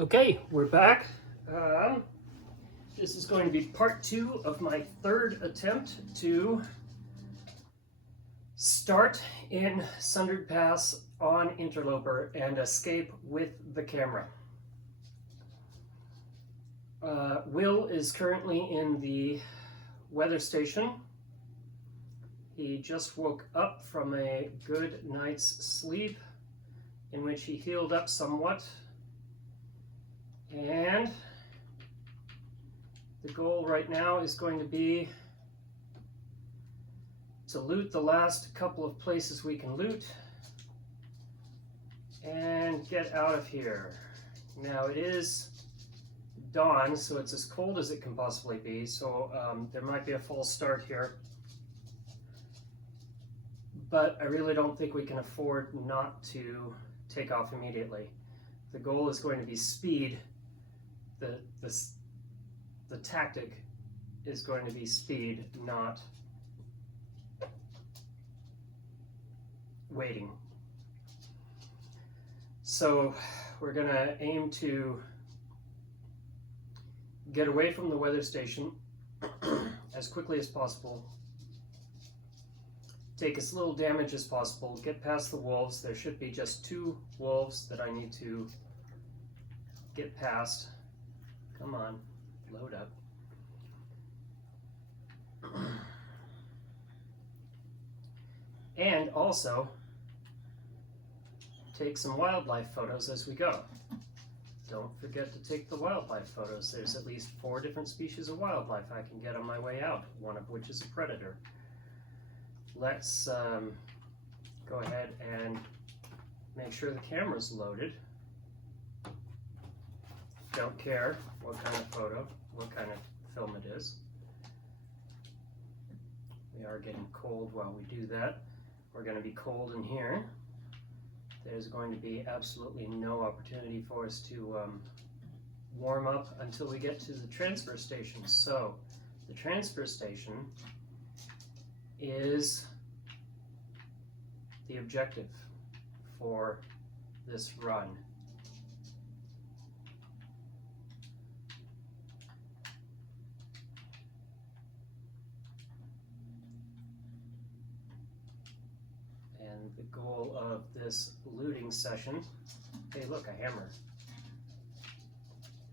Okay, we're back. This is going to be part 2 of my third attempt to start in Sundered Pass on Interloper and escape with the camera. Will is currently in the weather station. He just woke up from a good night's sleep in which he healed up somewhat. And the goal right now is going to be to loot the last couple of places we can loot and get out of here. Now it is dawn, so it's as cold as it can possibly be, so there might be a false start here. But I really don't think we can afford not to take off immediately. The goal is going to be speed. The tactic is going to be speed, not waiting. So we're going to aim to get away from the weather station as quickly as possible, take as little damage as possible, get past the wolves. There should be just 2 wolves that I need to get past. Come on, load up. And also take some wildlife photos as we go. Don't forget to take the wildlife photos. There's at least 4 different species of wildlife I can get on my way out, one of which is a predator. Let's go ahead and make sure the camera's loaded. Don't care what kind of photo, what kind of film it is. We are getting cold while we do that. We're going to be cold in here. There's going to be absolutely no opportunity for us to warm up until we get to the transfer station. So the transfer station is the objective for this run. And the goal of this looting session, hey look, a hammer.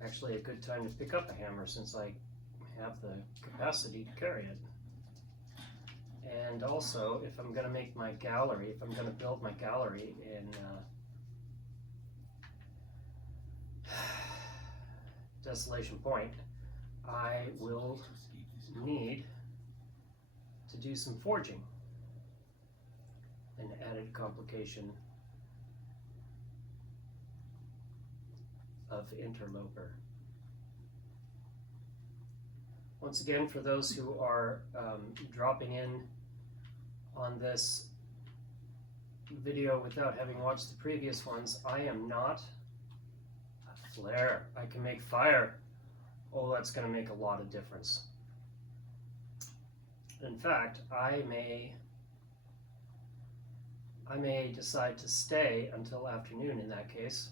Actually a good time to pick up a hammer since I have the capacity to carry it. And also, if I'm going to make my gallery, if I'm going to build my gallery in Desolation Point, I will need to do some forging. An added complication of Interloper. Once again, for those who are dropping in on this video without having watched the previous ones, I am not a flare. I can make fire. Oh, that's going to make a lot of difference. In fact, I may decide to stay until afternoon in that case.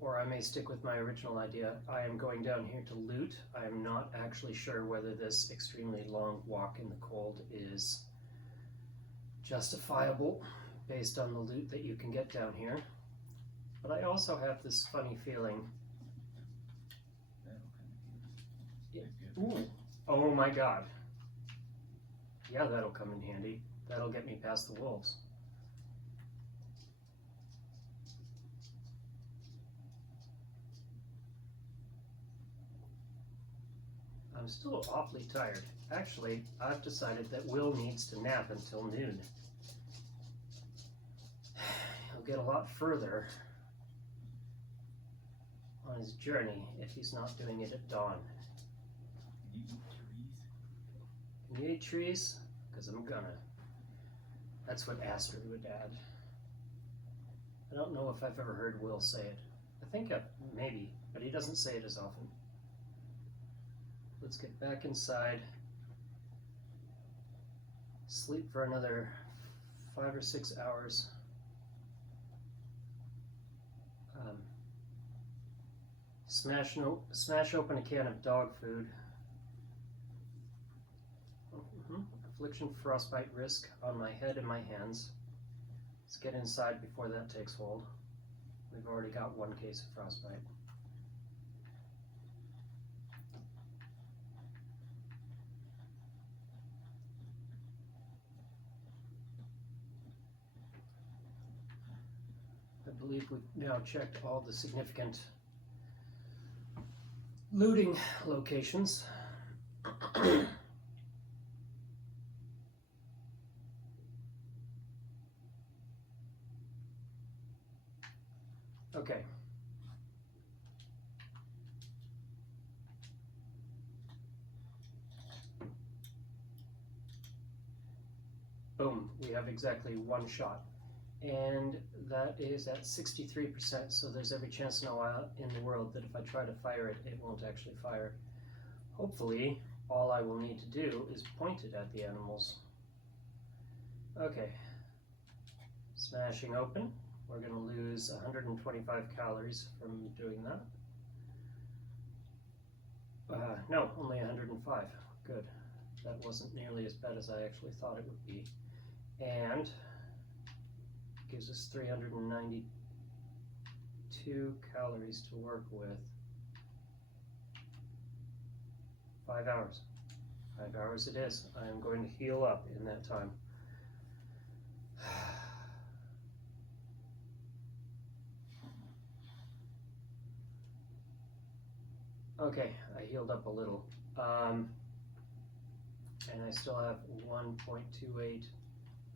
Or I may stick with my original idea. I am going down here to loot. I am not actually sure whether this extremely long walk in the cold is justifiable based on the loot that you can get down here. But I also have this funny feeling. Ooh. Oh my god. Yeah, that'll come in handy. That'll get me past the wolves. I'm still awfully tired. Actually, I've decided that Will needs to nap until noon. He'll get a lot further on his journey if he's not doing it at dawn. Can you eat trees? Because I'm gonna. That's what Astrid would add. I don't know if I've ever heard Will say it. I think maybe, but he doesn't say it as often. Let's get back inside. sleep for another 5 or 6 hours. Smash open a can of dog food. Affliction, frostbite risk on my head and my hands. Let's get inside before that takes hold. We've already got 1 case of frostbite. I believe we've now checked all the significant looting locations. Okay. Boom, we have exactly 1 shot. And that is at 63%, so there's every chance in the world that if I try to fire it, it won't actually fire. Hopefully, all I will need to do is point it at the animals. Okay. Smashing open. We're going to lose 125 calories from doing that. No, only 105. Good. That wasn't nearly as bad as I actually thought it would be. And gives us 392 calories to work with. 5 hours. 5 hours it is. I am going to heal up in that time. Okay, I healed up a little. And I still have 1.28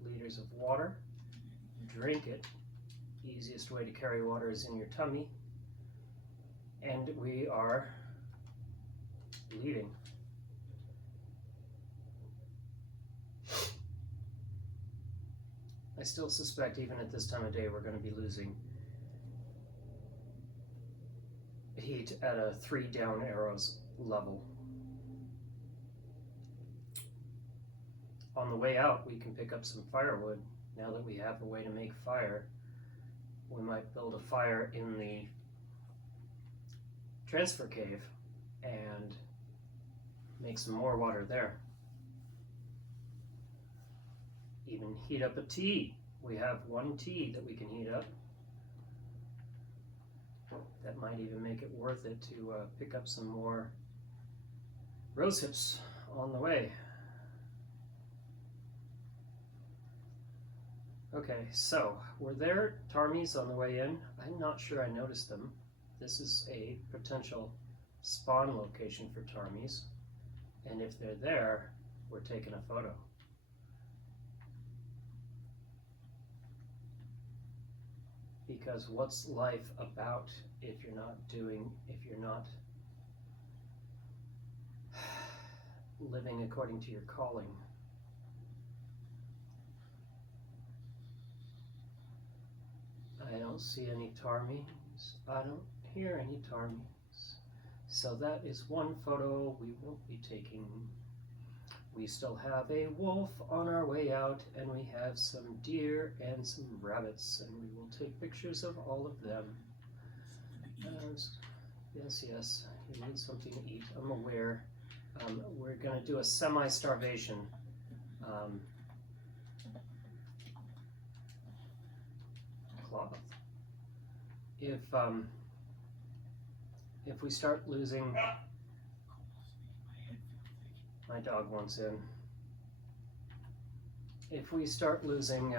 liters of water. Drink it. Easiest way to carry water is in your tummy. And we are leaving. I still suspect even at this time of day we're going to be losing heat at a 3 down arrows level. On the way out, we can pick up some firewood. Now that we have a way to make fire, we might build a fire in the transfer cave and make some more water there. Even heat up a tea. We have 1 tea that we can heat up. That might even make it worth it to pick up some more rose hips on the way. Okay, so were there ptarmies on the way in? I'm not sure I noticed them. This is a potential spawn location for ptarmies, and if they're there, we're taking a photo. Because what's life about if you're not living according to your calling? I don't see any ptarmies. I don't hear any ptarmies. So that is 1 photo we won't be taking. We still have a wolf on our way out, and we have some deer and some rabbits, and we will take pictures of all of them. Yes, you need something to eat. I'm aware. We're going to do a semi-starvation. Cloth. If we start losing, my dog wants in. If we start losing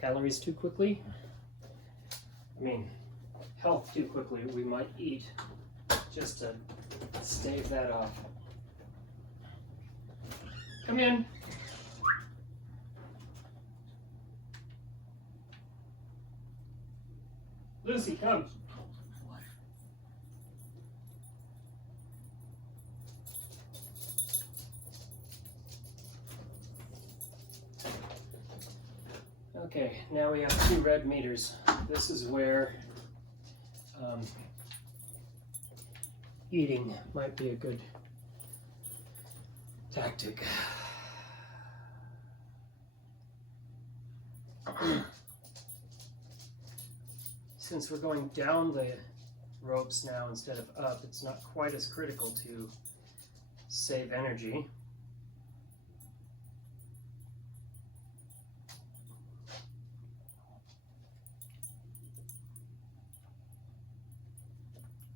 calories too quickly, health too quickly, we might eat just to stave that off. Come in. Lucy, come. Okay, now we have 2 red meters. This is where eating might be a good tactic. Since we're going down the ropes now instead of up, it's not quite as critical to save energy.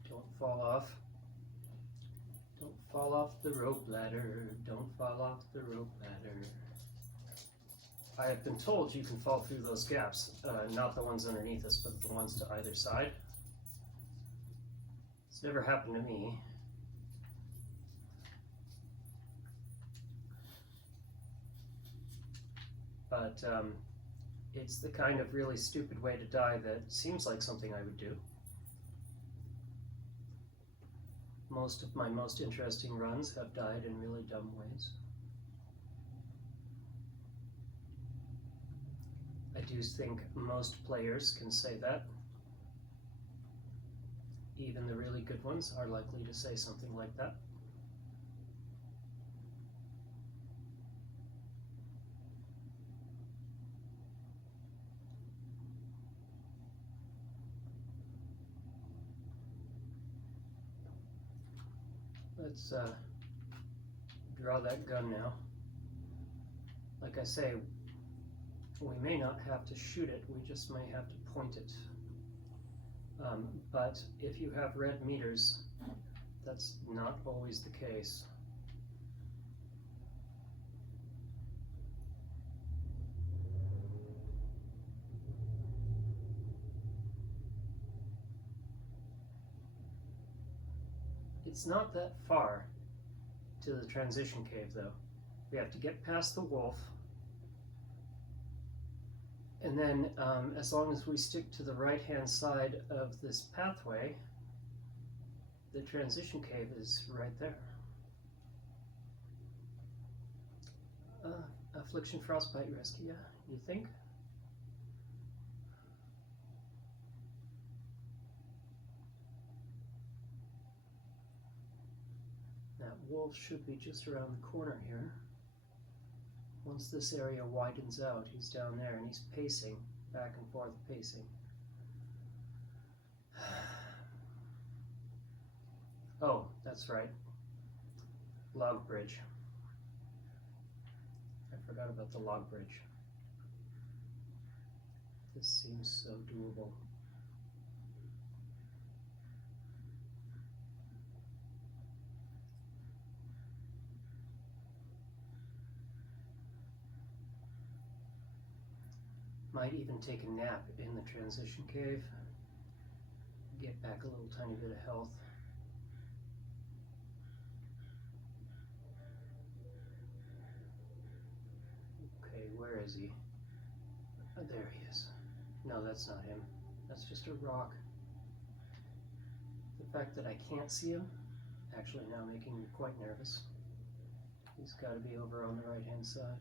Don't fall off. Don't fall off the rope ladder. Don't fall off the rope ladder. I have been told you can fall through those gaps, not the ones underneath us, but the ones to either side. It's never happened to me. But it's the kind of really stupid way to die that seems like something I would do. Most of my most interesting runs have died in really dumb ways. I do think most players can say that. Even the really good ones are likely to say something like that. Let's draw that gun now. Like I say, we may not have to shoot it, we just may have to point it. But if you have red meters, that's not always the case. It's not that far to the transition cave, though. We have to get past the wolf, and then as long as we stick to the right-hand side of this pathway, the transition cave is right there. Affliction, frostbite, rescue, yeah, you think? That wolf should be just around the corner here. Once this area widens out, he's down there and he's pacing, back and forth pacing. Oh, that's right. Log bridge. I forgot about the log bridge. This seems so doable. Might even take a nap in the transition cave. Get back a little tiny bit of health. Okay, where is he? Oh, there he is. No, that's not him. That's just a rock. The fact that I can't see him actually now making me quite nervous. He's got to be over on the right-hand side.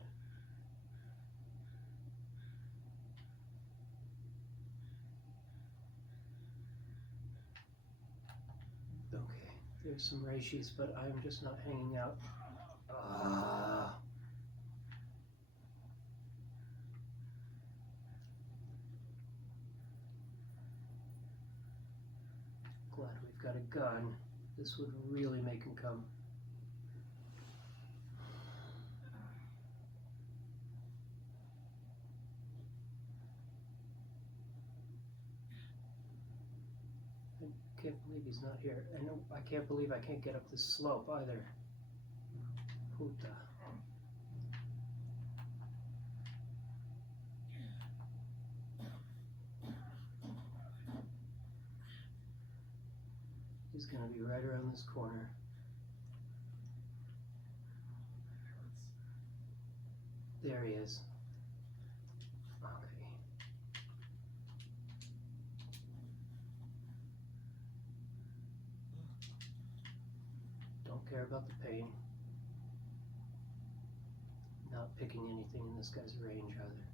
Okay, there's some reishi, but I'm just not hanging out. Glad we've got a gun. This would really make him come. I can't believe he's not here. And I can't believe I can't get up this slope either. Puta. He's gonna be right around this corner. There he is. Okay. Don't care about the pain. Not picking anything in this guy's range either.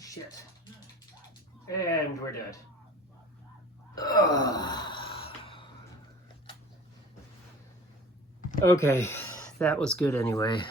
Shit. And we're dead. Ugh. Okay, that was good anyway.